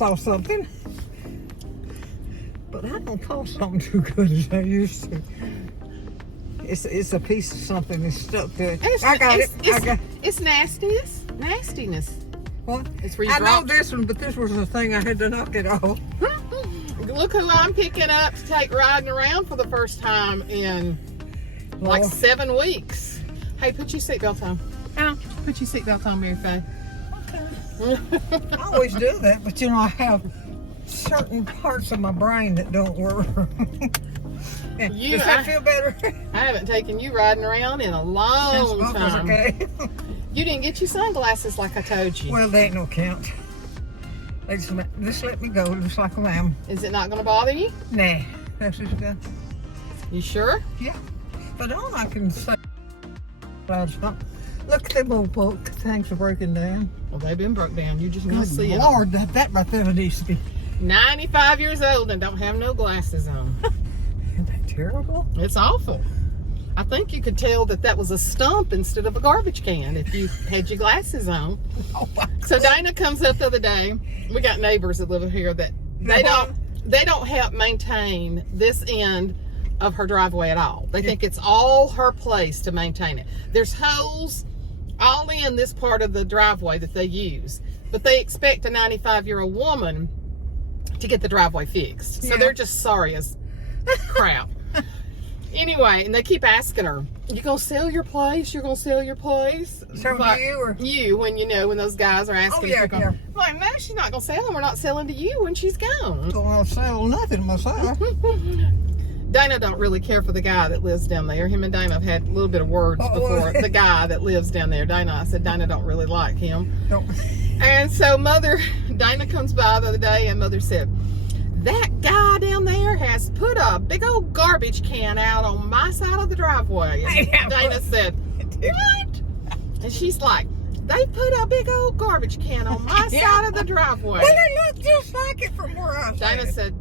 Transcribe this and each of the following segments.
saw something. But I don't call something too good as I used to. It's a piece of something that's stuck to it. I got it. It's nastiness. Nastiness. What? It's where you I know this one, but this was the thing I had to knock it off. Look who I'm picking up to take riding around for the first time in like 7 weeks. Hey, put your seatbelt on. Put your seatbelt on, Mary Faye. Okay. I always do that, but you know, I have certain parts of my brain that don't work. Does that feel better? I haven't taken you riding around in a long time. Okay. You didn't get your sunglasses like I told you. Well, they ain't no count. They just let me go just like a lamb. Is it not going to bother you? Nah, that's just good. You sure? Yeah. But all I can say is, look at them old folk. Things are breaking down. Well, they've been broke down. You just gonna see it. Lord, that right there needs to be 95 years old and don't have no glasses on. Isn't that terrible? It's awful. I think you could tell that was a stump instead of a garbage can if you had your glasses on. Oh, so Dana comes up the other day. We got neighbors that live here that they don't help maintain this end of her driveway at all. They think it's all her place to maintain it. There's holes all in this part of the driveway that they use, but they expect a 95-year-old woman to get the driveway fixed. So they're just sorry as crap. Anyway, and they keep asking her, you gonna sell your place? You're gonna sell your place? So like, you or you, when when those guys are asking if you're gonna, yeah. I'm like, no, she's not gonna sell them. We're not selling to you when she's gone. Don't want to sell nothing myself. Dana don't really care for the guy that lives down there. Him and Dana have had a little bit of words before. The guy that lives down there, I said Dana don't really like him. And so Dana comes by the other day and Mother said, that guy down there has put a big old garbage can out on my side of the driveway. And Dana said, what? And she's like, they put a big old garbage can on my side of the driveway. Well, it looked just like it from where I was. Dana said,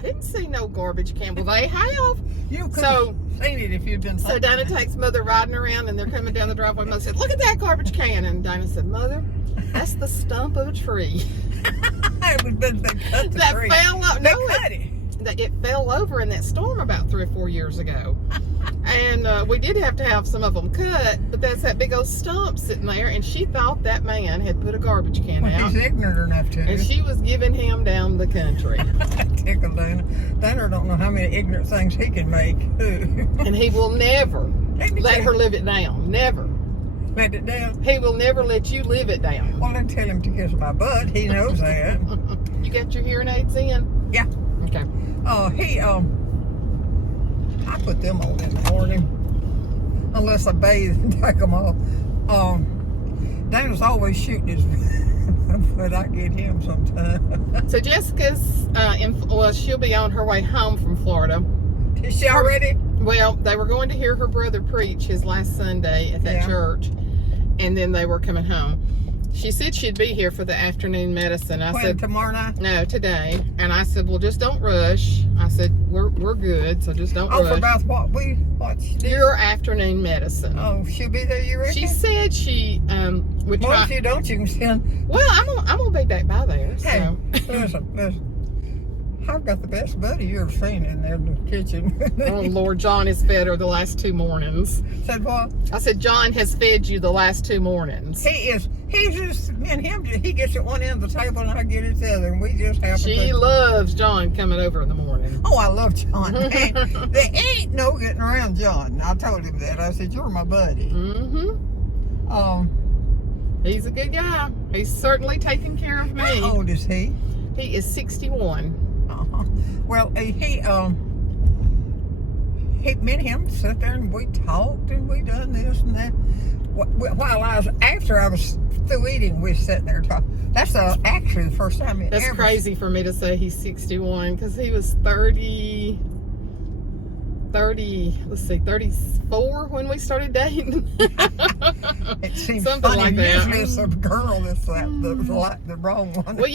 I didn't see no garbage can. Well, they have. You could have seen it if you'd been. So Dana takes Mother riding around and they're coming down the driveway. Mother said, look at that garbage can. And Dana said, Mother, that's the stump of a tree. It was been they cut the tree. Fell up. They cut it. It fell over in that storm about 3 or 4 years ago. And we did have to have some of them cut, but that's that big old stump sitting there, and she thought that man had put a garbage can out. He's ignorant enough to. And she was giving him down the country. Tickle Dana. Dana don't know how many ignorant things he can make. And he will never let her live it down. Never. Let it down. He will never let you live it down. Well, then tell him to kiss my butt. He knows that. You got your hearing aids in? Yeah. Okay. I put them on in the morning, unless I bathe and take them off. Dana's always shooting his, but I get him sometime. So Jessica's, she'll be on her way home from Florida. Is she already? Well, they were going to hear her brother preach his last Sunday at that church, and then they were coming home. She said she'd be here for the afternoon medicine. I said tomorrow night? No, today. And I said, well, just don't rush. I said, we're good, so just don't rush. Oh, for about what? Your afternoon medicine. Oh, she'll be there, you reckon? She said she would try. Well, if you don't, you can send. Well, I'm gonna be back by there. Hey, so. listen. I've got the best buddy you ever seen in there in the kitchen. Oh, Lord, John has fed her the last 2 mornings. Said what? I said, John has fed you the last 2 mornings. He's just, me and him, he gets at one end of the table and I get at the other, and we just have She loves John coming over in the morning. Oh, I love John. There ain't no getting around John. I told him that. I said, you're my buddy. He's a good guy. He's certainly taking care of me. How old is he? He is 61. Well, me and him sat there and we talked and we done this and that. While after I was through eating, we sat there talking. That's actually the first time. That's crazy for me to say he's 61 because he was 34 when we started dating. It seems something funny. Like that. Usually a girl that's the wrong one. Well,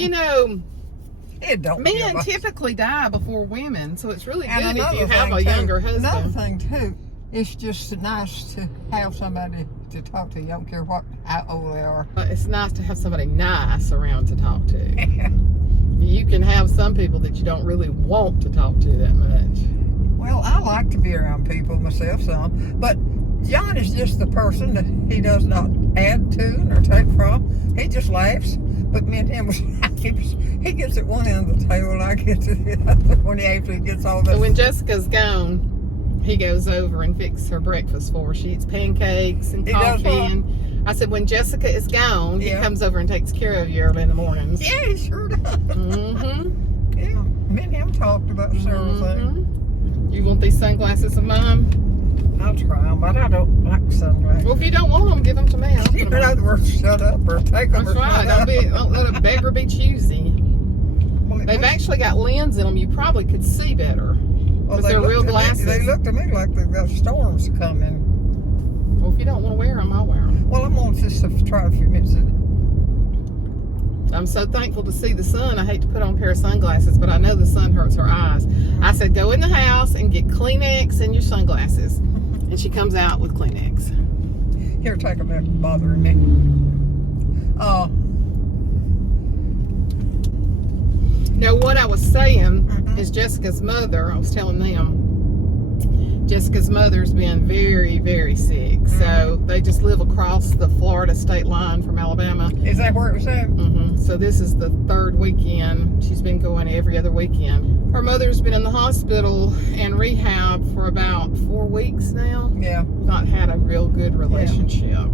men typically die before women, so it's really good if you have have a younger husband. Another thing too, it's just nice to have somebody to talk to. You don't care how old they are. It's nice to have somebody nice around to talk to. You can have some people that you don't really want to talk to that much. Well, I like to be around people myself some, but John is just the person that he does not add to or take from. He just laughs. But me and him, he gets at one end of the table, and I get to the other when he actually gets all this. So when Jessica's gone, he goes over and fixes her breakfast for her. She eats pancakes and coffee. And I said, when Jessica is gone, he comes over and takes care of you early in the mornings. Yeah, he sure does. Mm-hmm. Yeah, me and him talked about several things. You want these sunglasses of mine? I'll try them, but I don't like sunglasses. Well, if you don't want them, give them to me. In other words, shut up or take them. That's right. Don't let a beggar be choosy. They've actually got lens in them. You probably could see better. Well, they're real glasses. They look to me like they've got storms coming. Well, if you don't want to wear them, I'll wear them. Well, I'm going to just try a few minutes. I'm so thankful to see the sun. I hate to put on a pair of sunglasses, but I know the sun hurts her eyes. I said, go in the house and get Kleenex and your sunglasses. And she comes out with Kleenex. Here, take a minute, bothering me. Now, what I was saying is Jessica's mother, I was telling them, Jessica's mother's been very, very sick. So they just live across the Florida state line from Alabama. Is that where it was at? So this is the third weekend. She's been going every other weekend. Her mother's been in the hospital and rehab for about 4 weeks now. Yeah. Not had a real good relationship.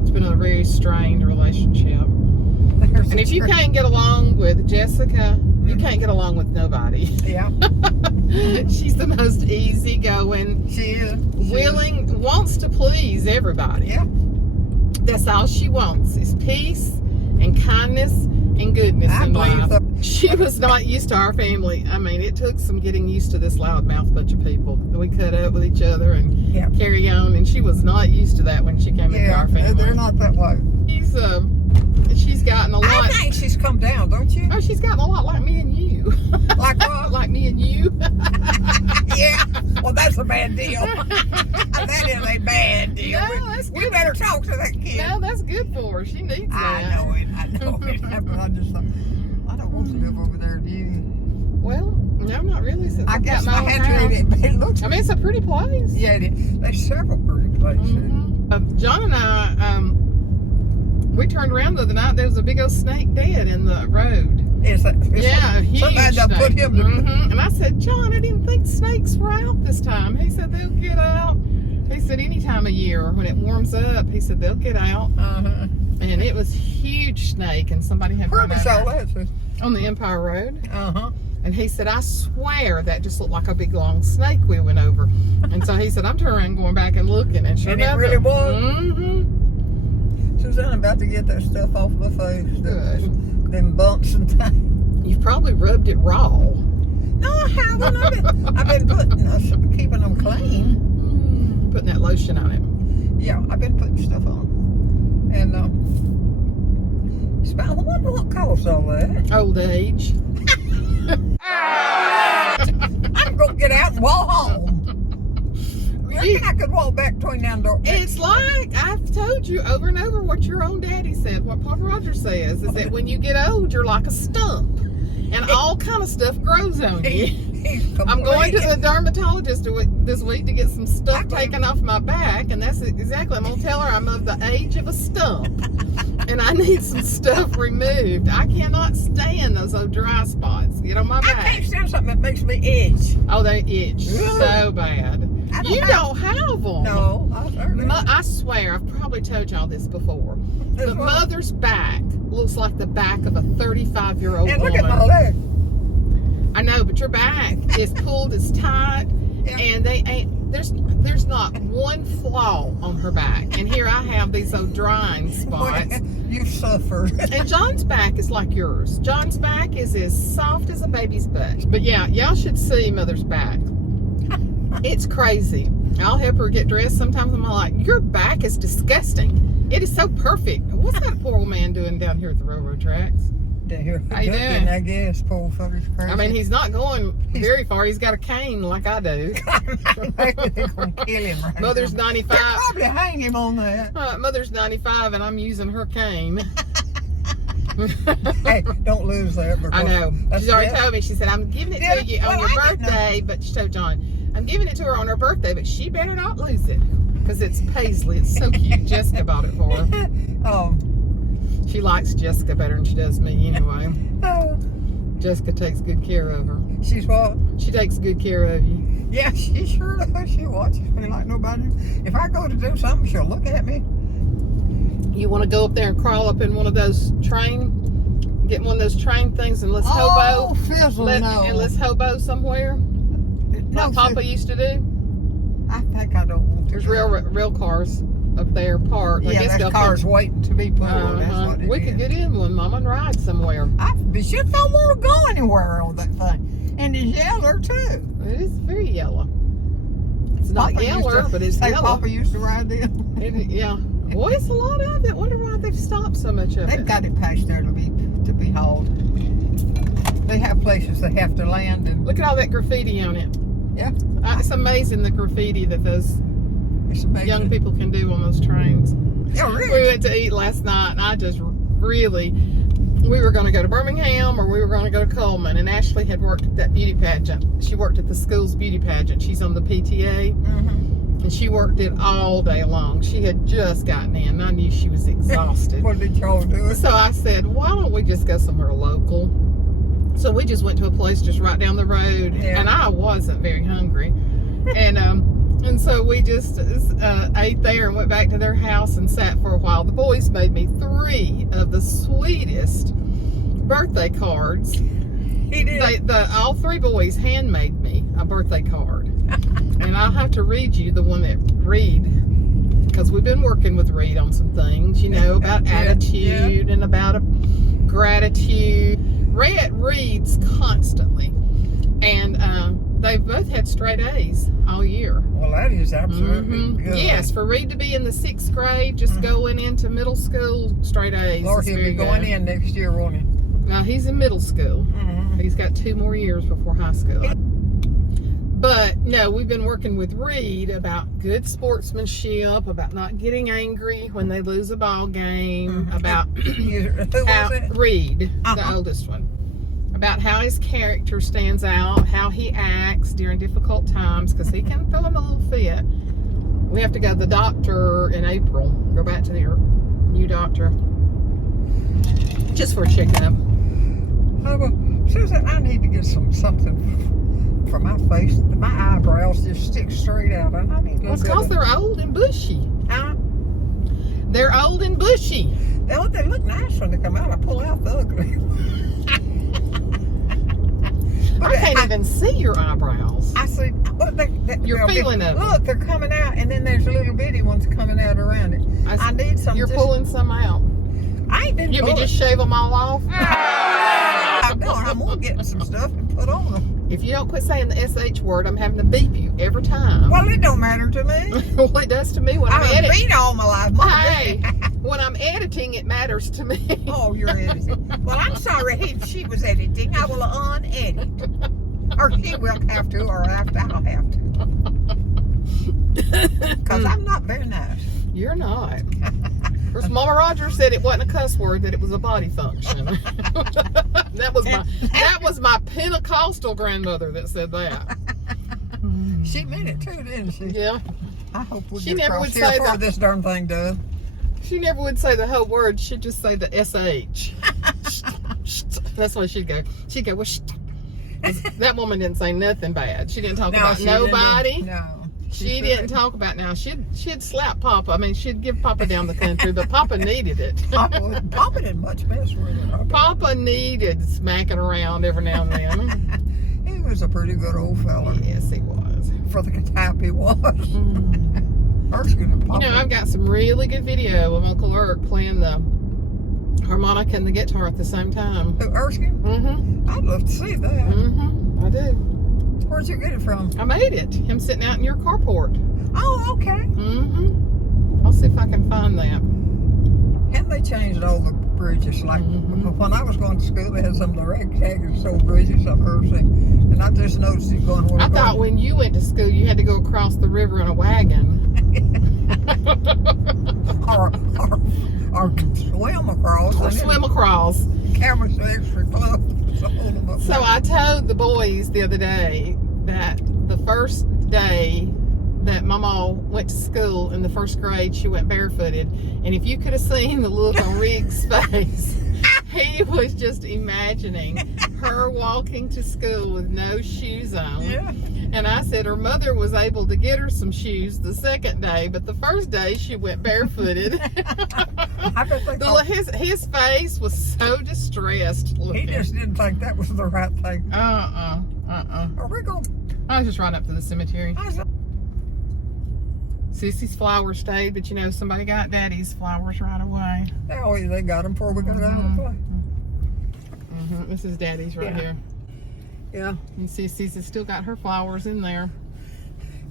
It's been a very strained relationship. And if you can't get along with Jessica, you can't get along with nobody. Yeah. She's the most easygoing. She is. Wants to please everybody. Yeah. That's all she wants is peace and kindness and goodness in life. She was not used to our family. I mean, it took some getting used to this loudmouth bunch of people. We cut up with each other and carry on, and she was not used to that when she came into our family. They're not that way. She's gotten a lot. I think she's come down, don't you? Oh, she's gotten a lot like me and you. Like what? Like me and you. Yeah. Well, that's a bad deal. That is a bad deal. No, that's good. We better talk to that kid. No, that's good for her. She needs that. I know it. But I just thought, I don't want to live over there, do you? Well, no, not really. Since I guess I had house. to. It looks. I mean, it's a pretty place. Yeah, it is. There's several pretty places. John and I, we turned around the other night. There was a big old snake dead in the road. Huge Somebody snake. Put him to And I said, John, I didn't think snakes were out this time. He said, they'll get out. He said, any time of year when it warms up, he said, they'll get out. And it was huge snake, and somebody had run over on the Empire Road. And he said, I swear that just looked like a big long snake we went over. And so he said, I'm turning around going back and looking, and sure enough, it really was. Suzanne, I'm about to get that stuff off my face. Good. Them bumps and things. You probably rubbed it raw. No, I haven't. I've been keeping them clean. Putting that lotion on it. Yeah, I've been putting stuff on. And I wonder what caused all that. Old age. I'm gonna get out and walk home. You reckon I could walk back between down door? It's like I've told you over and over what your own daddy said, what Papa Roger says, is that when you get old, you're like a stump, and all kind of stuff grows on you. I'm going to the dermatologist this week to get some stuff taken off my back, and that's exactly. I'm gonna tell her I'm of the age of a stump, and I need some stuff removed. I cannot stand those old dry spots. Get on my back. I can't stand something that makes me itch. Oh, they itch so bad. You don't have them. No, I swear, I've probably told y'all this before. The mother's back looks like the back of a 35-year-old and woman. look at my leg. I know, but your back is pulled as tight, and they ain't. There's not one flaw on her back. And here I have these old drying spots. You've suffered. And John's back is like yours. John's back is as soft as a baby's butt. But yeah, y'all should see Mother's back. It's crazy. I'll help her get dressed. Sometimes I'm like, your back is disgusting. It is so perfect. What's that poor old man doing down here at the railroad tracks? Down here. How you doing? I guess, poor fucker's crazy. I mean, he's not going very far. He's got a cane like I do. Maybe they're going to kill him right Mother's now. 95. They'll probably hang him on that. Mother's 95, and I'm using her cane. Hey, don't lose that. I know. That's She's already it. told me. She said, I'm giving it to you on your birthday. But she told John, I'm giving it to her on her birthday, but she better not lose it. Because it's paisley. It's so cute. Jessica bought it for her. She likes Jessica better than she does me anyway. Jessica takes good care of her. She's what? She takes good care of you. Yeah, she sure does. She watches me like nobody. If I go to do something, she'll look at me. You want to go up there and crawl up in one of those get one of those train things and let's hobo? Fizzle, no. And let's hobo somewhere? No, Like Papa used to do? I think I don't want to. There's real cars up there parked. Yeah, I guess there's cars waiting to be pulled. That's what it we is. could get in one, Mama, and ride somewhere. But she don't want to go anywhere on that thing. And it's yeller, too. It is very yellow. It's not yeller, but it's yellow. Papa used to ride them. Yeah. Boy, it's a lot of it. Wonder why they've stopped so much of They've it. got it past there to be hauled. They have places they have to land and Look at all that graffiti on it. yeah, It's amazing the graffiti that those it's amazing. young people can do on those trains. Yeah, We really. went to eat last night, and I just really, we were going to go to Birmingham or we were going to go to Coleman, and Ashley had worked at that beauty pageant. She worked at the school's beauty pageant. She's on the PTA, and she worked it all day long. She had just gotten in, and I knew she was exhausted. What did y'all do? So I said, why don't we just go somewhere local? So we just went to a place just right down the road, and I wasn't very hungry. And so we just ate there and went back to their house and sat for a while. The boys made me 3 of the sweetest birthday cards. He did. All 3 boys handmade me a birthday card. And I'll have to read you the one that Reed, because we've been working with Reed on some things, you know, about attitude and about gratitude. Red reads constantly. And they've both had straight A's all year. Well, that is absolutely good. Yes, for Reed to be in the 6th grade, just going into middle school, straight A's. Lord, he'll be going in next year, won't he? Now, he's in middle school. He's got 2 more years before high school. But, no, we've been working with Reed about good sportsmanship, about not getting angry when they lose a ball game, about Who was it? Reed, the oldest one. About how his character stands out, how he acts during difficult times, because he can throw him a little fit. We have to go to the doctor in April, go back to their new doctor, just for a checkup. Oh, well, Susan, I need to get something for my face. My eyebrows just stick straight out. And I need to It's because they're old and bushy. They're old and bushy. They look nice when they come out. I pull out the ugly. I can't even see your eyebrows. I see. You're feeling them. Look, they're coming out, and then there's little bitty ones coming out around it. I need some. You're pulling some out. I ain't been You pulling. just shave them all off? I'm gonna get some stuff and put on them. If you don't quit saying the SH word, I'm having to beep you every time. Well, it don't matter to me. Well, it does to me when I'm I've editing. been all my life. Mom, Hey, when I'm editing, it matters to me. Oh, you're editing. Well, I'm sorry. She was editing. I will unedit. Or she will have to, or I'll have to. Because I'm not very nice. You're not. Of course, Mama Rogers said it wasn't a cuss word, that it was a body function. that was my Pentecostal grandmother that said that. She meant it too, didn't she? Yeah. I hope we She get never across would here say before that. this darn thing does. She never would say the whole word. She'd just say the SH. That's what she'd go. She'd go, well, that woman didn't say nothing bad. She didn't talk about nobody. No. She didn't talk about now. She'd slap Papa. I mean, she'd give Papa down the country, but Papa needed it. Papa didn't much mess with it. Papa needed smacking around every now and then. He was a pretty good old fella. Yes, he was. For the type he was. Erskine and Papa. You know, I've got some really good video of Uncle Erk playing the harmonica and the guitar at the same time. Who, Erskine? Mm-hmm. I'd love to see that. Mm-hmm. I do. Where'd you get it from? I made it. Him sitting out in your carport. Oh, okay. Mm-hmm. I'll see if I can find that. And they changed all the bridges. Like when I was going to school, they had some of the ragtag old bridges I've ever seen. And I just noticed it going where I thought when you went to school, you had to go across the river in a wagon. or swim across. Or swim across. boys the other day that the first day that Mama went to school in the first grade, she went barefooted. And if you could have seen the look on Rick's face, he was just imagining her walking to school with no shoes on. Yeah. And I said her mother was able to get her some shoes the second day, but the first day she went barefooted. I bet they thought, His face was so distressed looking. he just didn't think that was the right thing. Are we going? I was just running up to the cemetery. I was, Sissy's flowers stayed, but you know, somebody got Daddy's flowers right away. they got them before we got out of the play. This is Daddy's right here. Yeah. And Sissy's has still got her flowers in there.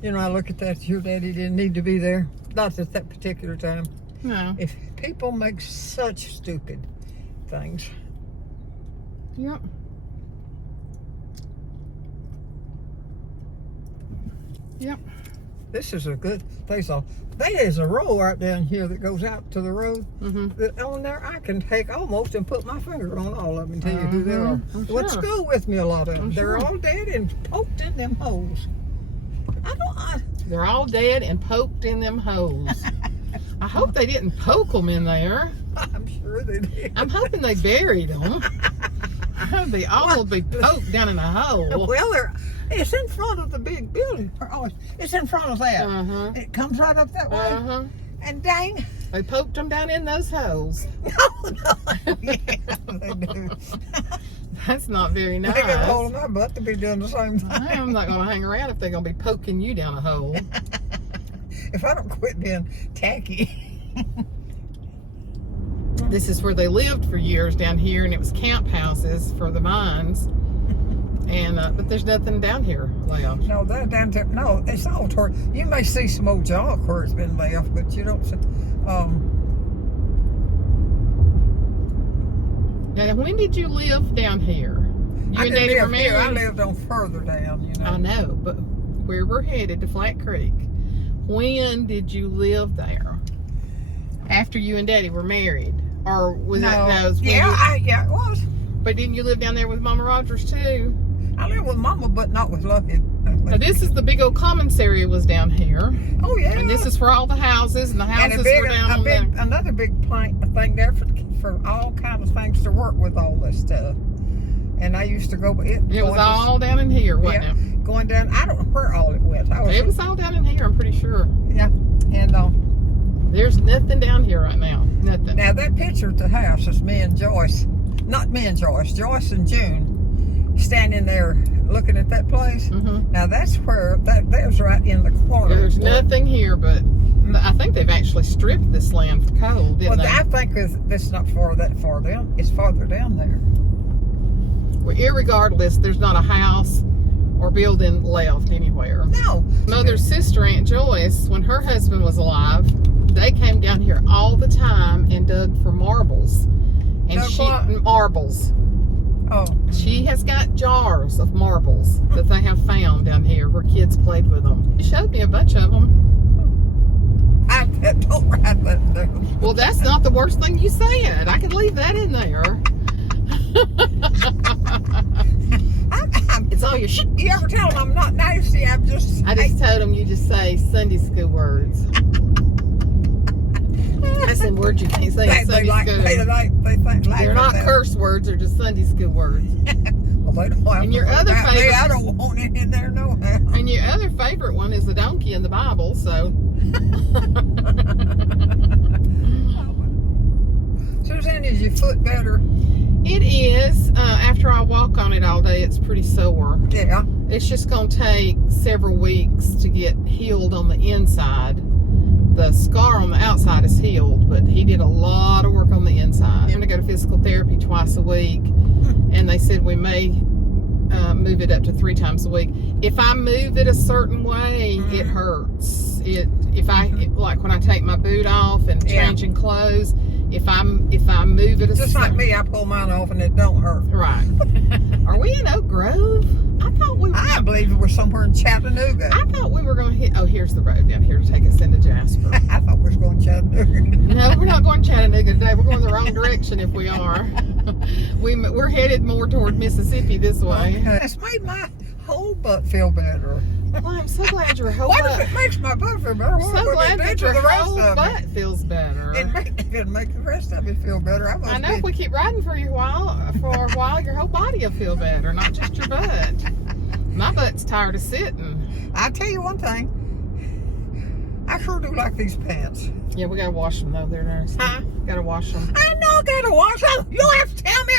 You know, I look at that. Your daddy didn't need to be there. Not at that particular time. No. If people make such stupid things. Yep. Yep. This is a good place. There's a road right down here that goes out to the road. That on there, I can take almost and put my finger on all of them and tell you who they are. Went to school with me, a lot of them. They're all dead and poked in them holes. They're all dead and poked in them holes. I hope they didn't poke them in there. I'm sure they did. I'm hoping they buried them. I hope they all will be poked down in a hole. Well, it's in front of the big building. Oh, it's in front of that. It comes right up that way. And dang. They poked them down in those holes. No. Yeah, they do. That's not very nice. They got a hold of my butt to be doing the same thing. I'm not going to hang around if they're going to be poking you down a hole. If I don't quit being tacky. This is where they lived for years down here, and it was camp houses for the mines. And but there's nothing down here left. No, that down there. No, it's all toward. You may see some old junk where it's been left, but you don't see. Now, when did you live down here? You I and didn't Daddy were live here. I married? lived on further down. You know. I know, but where we're headed to Flat Creek. When did you live there? After you and Daddy were married, or was that? No, it was when Yeah, it was. But didn't you live down there with Mama Rogers too? I lived with Mama, but not with Lucky. Now this is the big old commissary was down here. Oh yeah. And this is for all the houses, and the houses were down on there. Another big thing there for all kinds of things to work with all this stuff. And I used to go. It was all down in here, wasn't it? Going down. I don't know where all it went. It was all down in here. I'm pretty sure. Yeah, and there's nothing down here right now. Nothing. Now that picture at the house is me and Joyce. Not me and Joyce. Joyce and June standing there looking at that place. Now that's where that was right in the corner. There's nothing here, but I think they've actually stripped this land for coal, didn't they? I think it's not that far down. It's farther down there. Well, irregardless, there's not a house or building left anywhere. No. Mother's sister, Aunt Joyce, when her husband was alive, they came down here all the time and dug for marbles. And marbles. Oh. She has got jars of marbles that they have found down here where kids played with them. She showed me a bunch of them. I don't write that down. Well, that's not the worst thing you said. I could leave that in there. It's all your shit. You ever tell them I'm not nasty? I just told them you just say Sunday school words. That's some words you can't say in Sunday school. They're not curse words, they're just Sunday school words. Well, they don't have and your other favorite, I don't want it in there no how. And your other favorite one is the donkey in the Bible, so. Suzanne, is your foot better? It is. After I walk on it all day, it's pretty sore. Yeah. It's just going to take several weeks to get healed on the inside. The scar on the outside is healed, but he did a lot of work on the inside. I'm going to go to physical therapy twice a week, and they said we may move it up to 3 times a week. If I move it a certain way, it hurts. Like when I take my boot off and changing clothes, if I move it just like me, I pull mine off and it don't hurt. Right. Are we in Oak Grove? I believe we were somewhere in Chattanooga. I thought we were going to hit. Oh, here's the road down here to take us into Jasper. I thought we were going to Chattanooga. No, we're not going to Chattanooga today. We're going the wrong direction if we are. We're headed more toward Mississippi this way. Okay. It's made my whole butt feel better. Well, I'm so glad your whole What butt. if it makes my butt feel better? I'm What so would glad it do that to your the rest whole of butt me? feels better. It'd make the rest of it feel better. I know if we keep riding for a while, your whole body will feel better, not just your butt. My butt's tired of sitting. I'll tell you one thing. I sure do like these pants. Yeah, we gotta wash them though. They're nice. Huh? Gotta wash them. I know I gotta wash them. You'll have to tell me.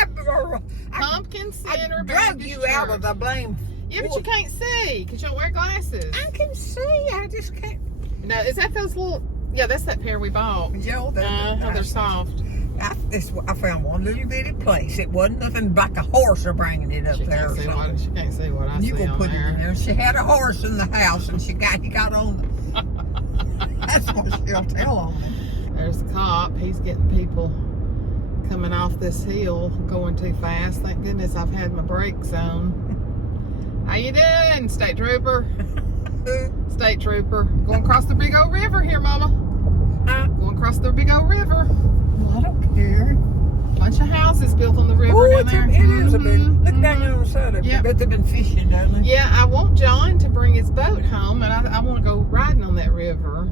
Pumpkin I Center drug Baptist you out of Church. the blame. Yeah, but you can't see because you don't wear glasses. I can see. I just can't. No, is that those little? Yeah, that's that pair we bought. Joe, They're soft. I found one little bitty place. It wasn't nothing like a horse or bringing it up She there. can't, Or see something. what, she can't see what I You see go on put it in there. there. She had a horse in the house, and he got on. That's what she'll tell on me. There's the cop. He's getting people coming off this hill going too fast. Thank goodness I've had my brakes on. How you doing, State Trooper? State Trooper. Going across the big old river here, Mama. Huh? Going across the big old river. Well, I don't care. Bunch of houses built on the river Oh, down there. it is a big. Look Mhm, down mhm. there on the side of it. Yep. I bet they've been fishing down there. Yeah, I want John to bring his boat home, and I want to go riding on that river.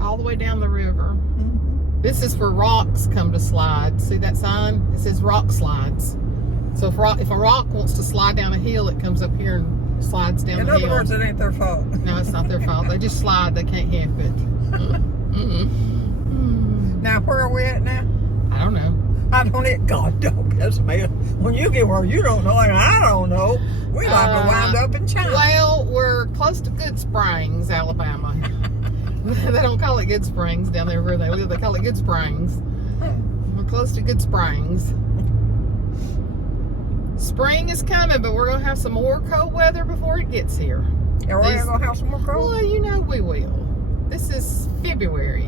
All the way down the river. This is for rocks come to slide. See that sign? It says rock slides. So if a rock wants to slide down a hill, it comes up here and slides down In the other hill. words, it ain't their fault. No, it's not their fault. They just slide. They can't help it. Now, where are we at now? I don't know. I don't eat. God, don't piss me. When you get where you don't know and I don't know, we like to wind up in China. Well, we're close to Good Springs, Alabama. They don't call it Good Springs down there where they live. They call it Good Springs. We're close to Good Springs. Spring is coming, but we're going to have some more cold weather before it gets here. Yeah, we're going to have some more cold. Well, you know we will. This is February.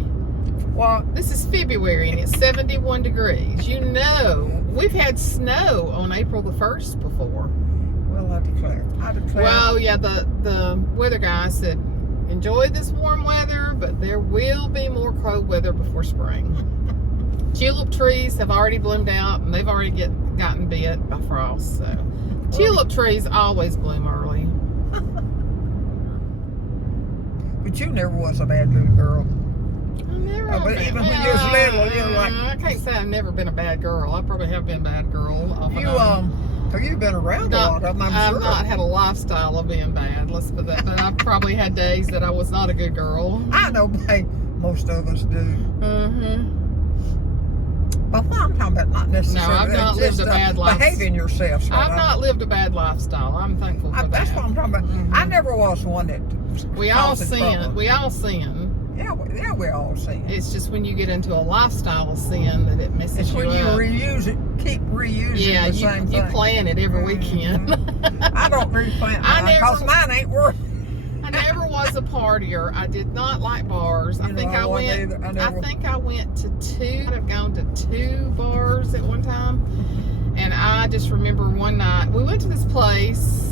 What? This is February and it's 71 degrees. You know, we've had snow on April the 1st before. Well, I declare. Well, yeah, the weather guy said, enjoy this warm weather, but there will be more cold weather before spring. Tulip trees have already bloomed out and they've already gotten bit by frost. So tulip trees always bloom early. But you never was a bad little girl. But even when you was little, you were like. I can't say I've never been a bad girl. I probably have been a bad girl. You've been around a lot of them, I'm sure. I've not had a lifestyle of being bad. Let's put that. But I've probably had days that I was not a good girl. I know, hey, most of us do. Mm-hmm. But what I'm talking about, not necessarily. No, I've not lived a bad life. Behaving yourself. I've not lived a bad lifestyle. I'm thankful for that. That's what I'm talking about. Mm-hmm. I never was one that. We all sin. We all sin. Yeah, we all sin. It's just when you get into a lifestyle of sin that it messes It's you when you up. reuse it, keep reusing the same thing. You plan it every weekend. I don't really plan mine because mine ain't worth. I never was a partier. I did not like bars. I think I went to two. I've gone to 2 bars at one time. And I just remember one night we went to this place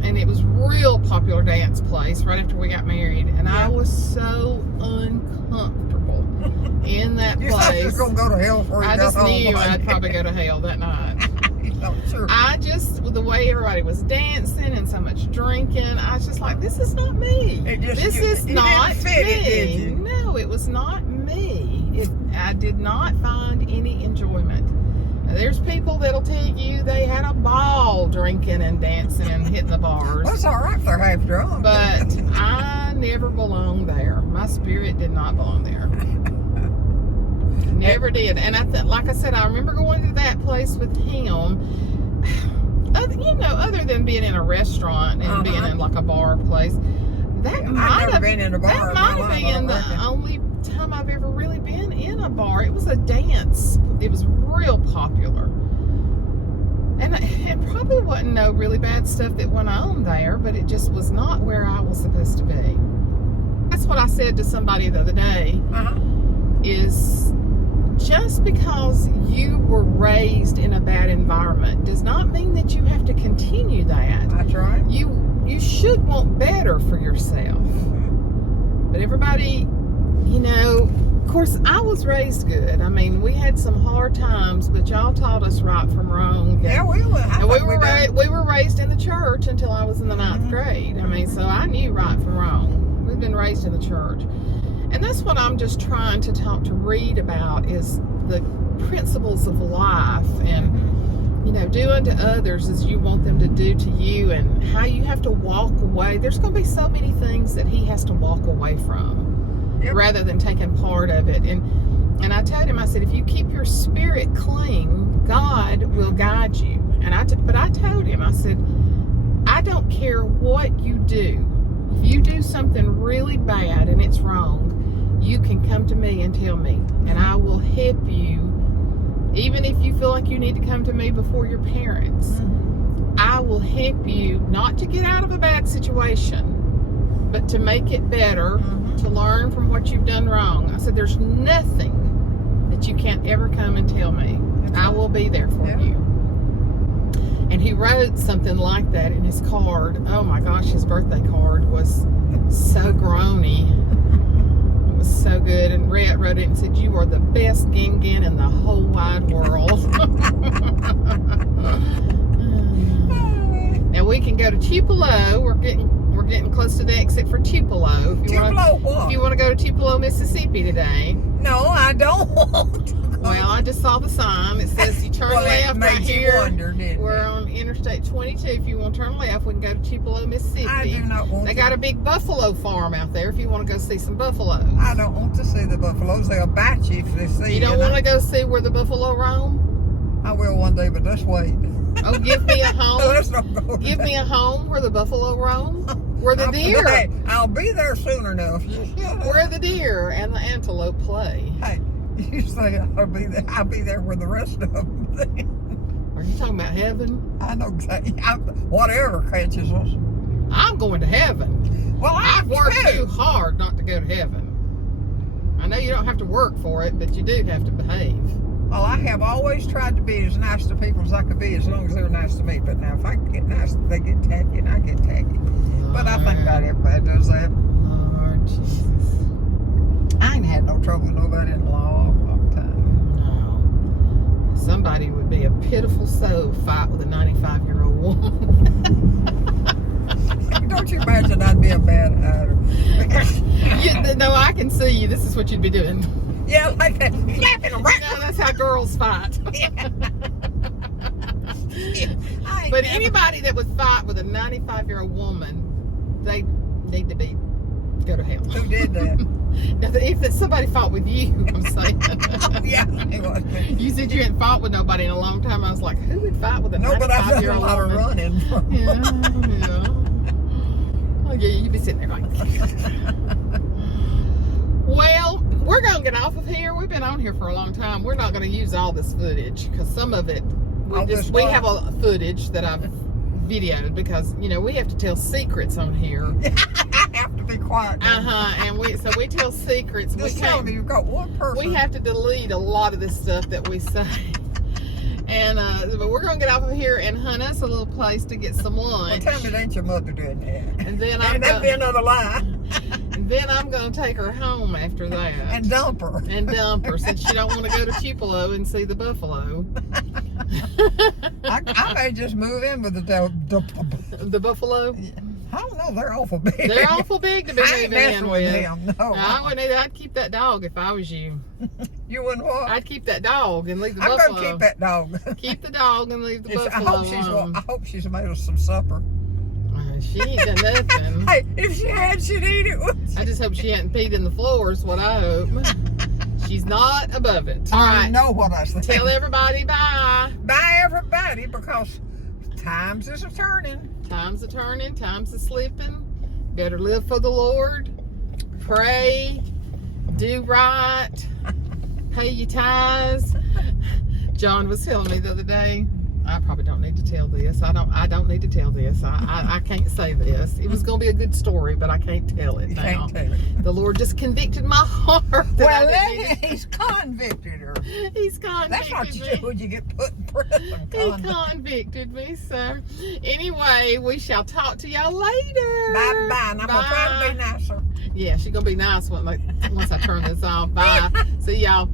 and it was real popular dance place right after we got married. And I was so uncomfortable in that You place. thought you was gonna go to hell before you I got just home. knew I'd probably go to hell that night. Sure. The way everybody was dancing and so much drinking, I was just like, this is not me. This is not me. No, it was not me. I did not find any enjoyment. Now, there's people that'll tell you they had a ball drinking and dancing and hitting the bars. Well, it's all right if they're half drunk. But I never belonged there. My spirit did not belong there. Never did. And like I said, I remember going to that place with him. Other than being in a restaurant and being in like a bar place, that might have been the only time I've ever really been in a bar. It was a dance. It was real popular, and it probably wasn't no really bad stuff that went on there, but it just was not where I was supposed to be. That's what I said to somebody the other day. Is just because you were raised in a bad environment does not mean that you have to continue that. That's right. You should want better for yourself. But everybody, course, I was raised good. I mean, we had some hard times, but y'all taught us right from wrong. Yeah, we were. And we were raised in the church until I was in the 9th grade. I mean, so I knew right from wrong. We've been raised in the church. And that's what I'm just trying to talk to Reed about, is the principles of life, and do unto others as you want them to do to you, and how you have to walk away. There's going to be so many things that he has to walk away from, rather than taking part of it. And I told him, I said, if you keep your spirit clean, God will guide you. But I told him, I said, I don't care what you do. If you do something really bad and it's wrong, you can come to me and tell me, and I will help you. Even if you feel like you need to come to me before your parents, I will help you, not to get out of a bad situation, but to make it better, to learn from what you've done wrong. I said, there's nothing that you can't ever come and tell me. I will be there for you. And he wrote something like that in his card. Oh my gosh, his birthday card was so groany. It was so good. And Rhett wrote it and said, you are the best gin in the whole wide world. Now we can go to Tupelo. We're getting close to the exit for Tupelo. If you want to go to Tupelo, Mississippi today. No, I don't want to go. Well, I just saw the sign. It says you turn left right here. Wonder, We're on Interstate 22. If you want to turn left, we can go to Tupelo, Mississippi. I do not want They got a big buffalo farm out there if you want to go see some buffaloes. I don't want to see the buffaloes. They'll bite you if they see you. You don't want to go see where the buffalo roam? I will one day, but just wait. Oh, give me a home. Let's not go Give me a home where the buffalo roam. Where the deer. Hey, I'll be there soon enough. Where the deer and the antelope play. Hey, you say I'll be there where the rest of them. Are you talking about heaven? I know exactly. Whatever catches us. I'm going to heaven. Well, I've worked too hard not to go to heaven. I know you don't have to work for it, but you do have to behave. Well, I have always tried to be as nice to people as I could be, as long as they're nice to me. But now, if I get nice, they get tacky, and I get tacky. But I think about everybody does that. Lord Jesus. I ain't had no trouble with nobody in a long time. No. Somebody would be a pitiful soul fight with a 95-year-old woman. Don't you imagine I'd be a bad hider? No, I can see you. This is what you'd be doing. Yeah, like that. Snapping around. No, that's how girls fight. But anybody that would fight with a 95-year-old woman, they need to go to hell. Who did that? Now, if somebody fought with you, I'm saying. Yeah, it was. You said you hadn't fought with nobody in a long time. I was like, who would fight with a 95-year-old woman? No, but I've done a lot of running. Yeah. Oh, yeah, you'd be sitting there like. Well, we're going to get off of here. We've been on here for a long time. We're not going to use all this footage because some of it, we have a footage that I've videoed because, we have to tell secrets on here. I have to be quiet. And we tell secrets. Just tell me, you've got one person. We have to delete a lot of this stuff that we say. And but we're going to get off of here and hunt us a little place to get some lunch. Well, tell me it ain't your mother doing that. And then that'd be another lie. And then I'm going to take her home after that. And dump her. Since she don't want to go to Tupelo and see the buffalo. I may just move in with the buffalo? I don't know, they're awful big. They're awful big to be moving in with. Them, no. I wouldn't either. I'd keep that dog if I was you. You wouldn't what? I'd keep that dog and leave the buffalo. I'm going to keep that dog. Keep the dog and leave the buffalo. I hope she's made us some supper. She ain't done nothing. Hey, if she had, she'd eat it. I just hope she hadn't peed in the floors, what I hope. She's not above it. All right. I know what I said. Tell everybody bye. Bye, everybody, because times is a-turning. Time's a-turning. Time's a-slipping. Better live for the Lord. Pray. Do right. Pay your tithes. John was telling me the other day, I probably don't need to tell this. I don't need to tell this. I can't say this. It was going to be a good story, but I can't tell it now. Can't tell it. The Lord just convicted my heart. Well, he's convicted her. He's convicted That's what you do when you get put in prison. He convicted me, so anyway, we shall talk to y'all later. Bye-bye, and I'm going to try to be nicer. Yeah, she's gonna be nice once I turn this off. Bye. See y'all.